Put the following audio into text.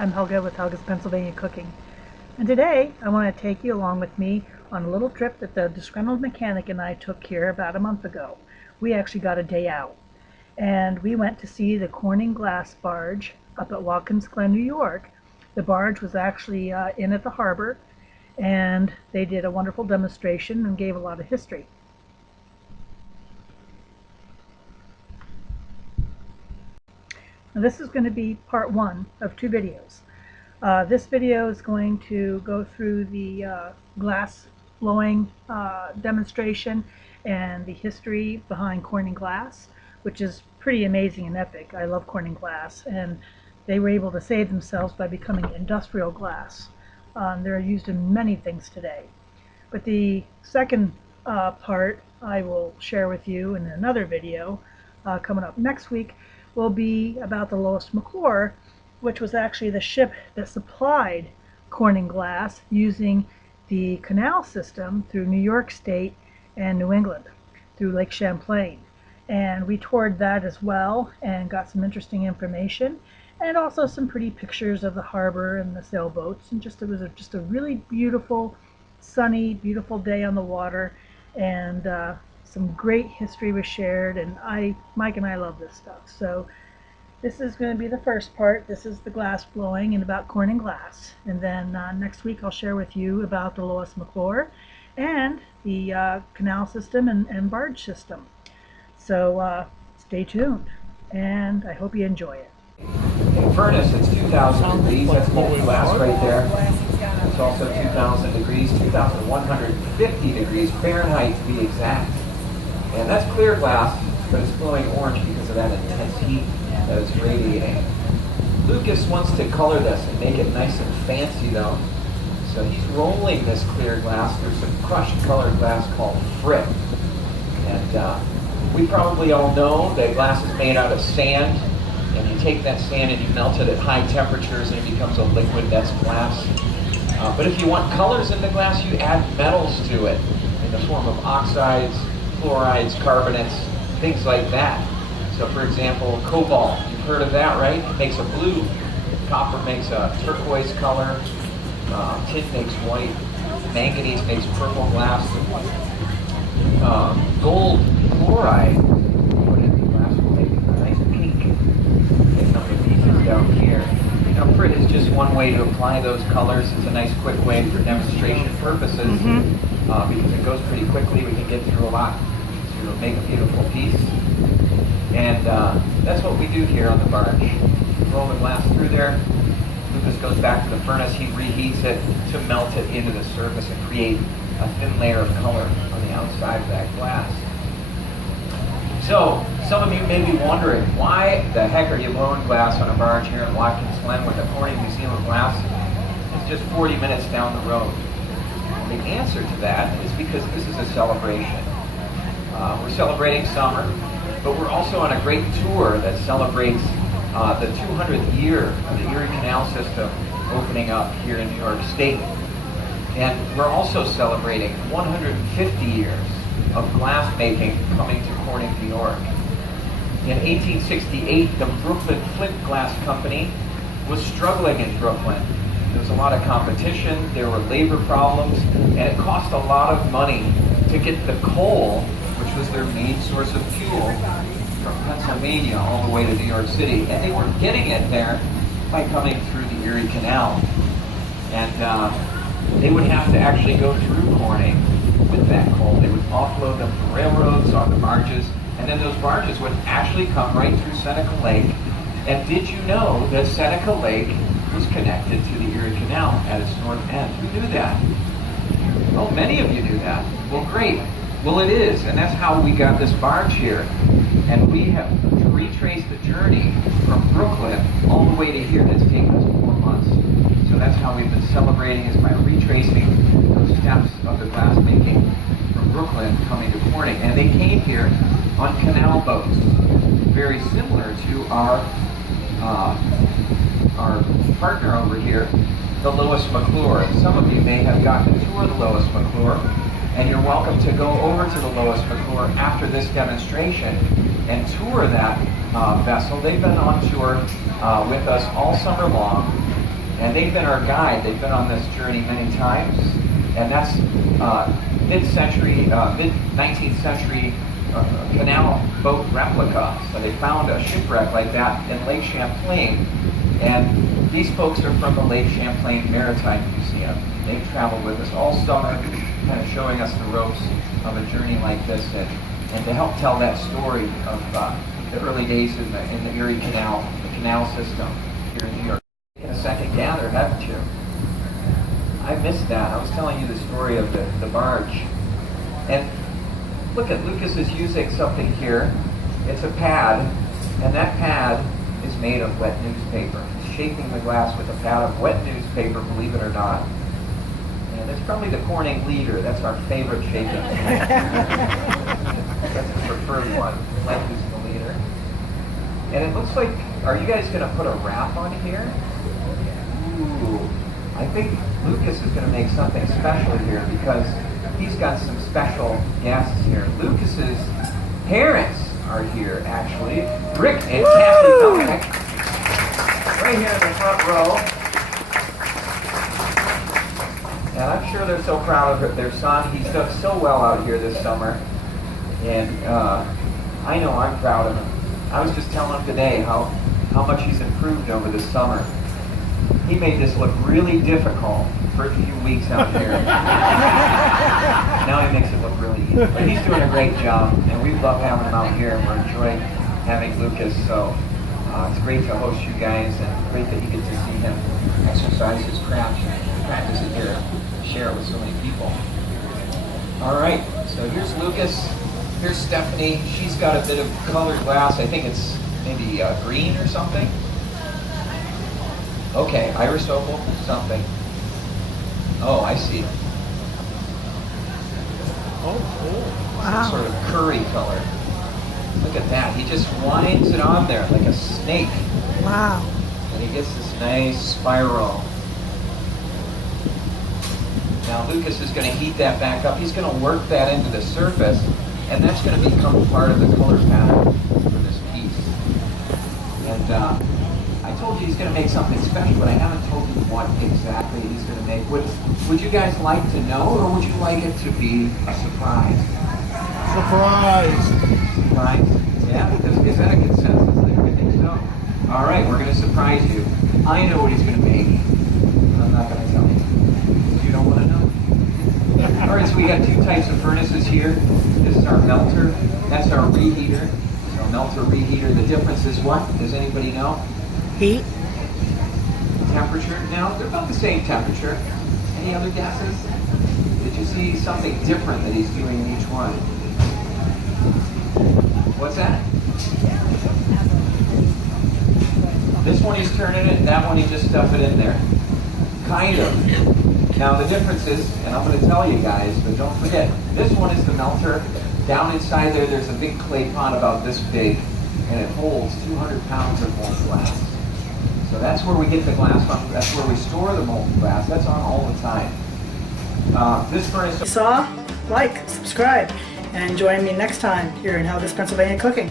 I'm Helga with Helga's Pennsylvania Cooking. And today I want to take you along with me on a little trip that the Disgruntled Mechanic and I took here about a month ago. We actually got a day out. And we went to see the Corning Glass Barge up at Watkins Glen, New York. The barge was actually in at the harbor, and they did a wonderful demonstration and gave a lot of history. Now, this is going to be part one of two videos. This video is going to go through the glass blowing demonstration and the history behind Corning Glass, which is pretty amazing and epic. I love Corning Glass, and they were able to save themselves by becoming industrial glass. They're used in many things today. But the second part I will share with you in another video coming up next week will be about the Lois McClure, which was actually the ship that supplied Corning Glass using the canal system through New York State and New England through Lake Champlain. And we toured that as well and got some interesting information and also some pretty pictures of the harbor and the sailboats, and it was just a really beautiful, sunny, beautiful day on the water, and some great history was shared, and Mike and I love this stuff. So this is going to be the first part. This is the glass blowing and about Corning Glass. And then next week I'll share with you about the Lois McClure and the canal system and barge system. So stay tuned, and I hope you enjoy it. In furnace, it's 2,000 degrees. That's molten glass right there. It's also 2,000 degrees, 2,150 degrees Fahrenheit to be exact. And that's clear glass, but it's glowing orange because of that intense heat that it's radiating. Lucas wants to color this and make it nice and fancy though. So he's rolling this clear glass through some crushed colored glass called frit. And we probably all know that glass is made out of sand, and you take that sand and you melt it at high temperatures and it becomes a liquid that's glass. But if you want colors in the glass, you add metals to it in the form of oxides, fluorides, carbonates, things like that. So for example, cobalt, you've heard of that, right? It makes a blue. Copper makes a turquoise color. Tin makes white. Manganese makes purple glass. Gold chloride, put in the glass, will make a nice pink. Get some of the pieces down here. Now, frit is just one way to apply those colors. It's a nice quick way for demonstration purposes because it goes pretty quickly. We can get through a lot to make a beautiful piece. And that's what we do here on the barge. Roll the glass through there. Lucas goes back to the furnace. He reheats it to melt it into the surface and create a thin layer of color on the outside of that glass. So, some of you may be wondering, why the heck are you blowing glass on a barge here in Watkins Glen when the Corning Museum of Glass is just 40 minutes down the road? The answer to that is because this is a celebration. We're celebrating summer, but we're also on a great tour that celebrates the 200th year of the Erie Canal System opening up here in New York State. And we're also celebrating 150 years of glass making coming to Corning, New York. In 1868, the Brooklyn Flint Glass Company was struggling in Brooklyn. There was a lot of competition, there were labor problems, and it cost a lot of money to get the coal, which was their main source of fuel, from Pennsylvania all the way to New York City. And they weren't getting it there by coming through the Erie Canal. And they would have to actually go through Corning with that coal. They would offload them from railroads on the barges, and then those barges would actually come right through Seneca Lake. And did you know that Seneca Lake was connected to the Erie Canal at its north end? Who knew that? Oh, many of you knew that. Well, great. Well, it is, and that's how we got this barge here. And we have retraced the journey from Brooklyn all the way to here. It's taken us 4 months. So that's how we've been celebrating, is by retracing those steps of the glass making from Brooklyn coming to Corning. And they came here on canal boats, very similar to our partner over here, the Lois McClure. And some of you may have gotten to tour the Lois McClure, and you're welcome to go over to the Lois McClure after this demonstration and tour that vessel. They've been on tour with us all summer long. And they've been our guide. They've been on this journey many times. And that's mid-century, mid-19th century canal boat replica. So they found a shipwreck like that in Lake Champlain. And these folks are from the Lake Champlain Maritime Museum. They've traveled with us all summer, kind of showing us the ropes of a journey like this, and to help tell that story of the early days in the Erie Canal, the canal system here in New York. Taken a second gather, haven't you? I missed that. I was telling you the story of the barge. And look at Lucas is using something here. It's a pad, and that pad is made of wet newspaper. He's shaping the glass with a pad of wet newspaper, believe it or not. And it's probably the Corning leader. That's our favorite shaping. That's the preferred one. I like using the leader. And it looks like, are you guys going to put a wrap on here? Ooh, I think Lucas is going to make something special here because he's got some special guests here. Lucas's parents are here, actually. Rick and Kathy Dominic, right here in the front row. And I'm sure they're so proud of their son. He's done so well out here this summer. And I know I'm proud of him. I was just telling him today how much he's improved over this summer. He made this look really difficult for a few weeks out here. Now he makes it look really easy. But he's doing a great job, and we love having him out here, and we're enjoying having Lucas. So it's great to host you guys, and great that you get to see him exercise his craft, practice it here, share it with so many people. All right, so here's Lucas. Here's Stephanie. She's got a bit of colored glass. I think it's maybe green or something. Okay, iris opal, something. Oh, I see. Oh, cool. Wow. Some sort of curry color. Look at that. He just winds it on there like a snake. Wow. And he gets this nice spiral. Now Lucas is going to heat that back up. He's going to work that into the surface, and that's going to become part of the color pattern for this piece. And I told you he's going to make something special, but I haven't told you what exactly he's going to make. Would you guys like to know, or would you like it to be a surprise? Surprise! Surprise? Yeah? Is that a consensus? I think so. All right, we're going to surprise you. I know what he's going to make, but I'm not going to tell you. You don't want to know? All right, so we got two types of furnaces here. This is our melter. That's our reheater. So melter, reheater. The difference is what? Does anybody know? Heat. Temperature. Now, they're about the same temperature. Any other guesses? Did you see something different that he's doing in each one? What's that? This one he's turning it, that one he just stuff it in there. Kind of. Now the difference is, and I'm going to tell you guys, but don't forget, this one is the melter. Down inside there, there's a big clay pot about this big, and it holds 200 pounds of molten glass. So that's where we get the glass from. That's where we store the molten glass. That's on all the time. This furnace... Saw, like, subscribe, and join me next time here in Helga's Pennsylvania Cooking.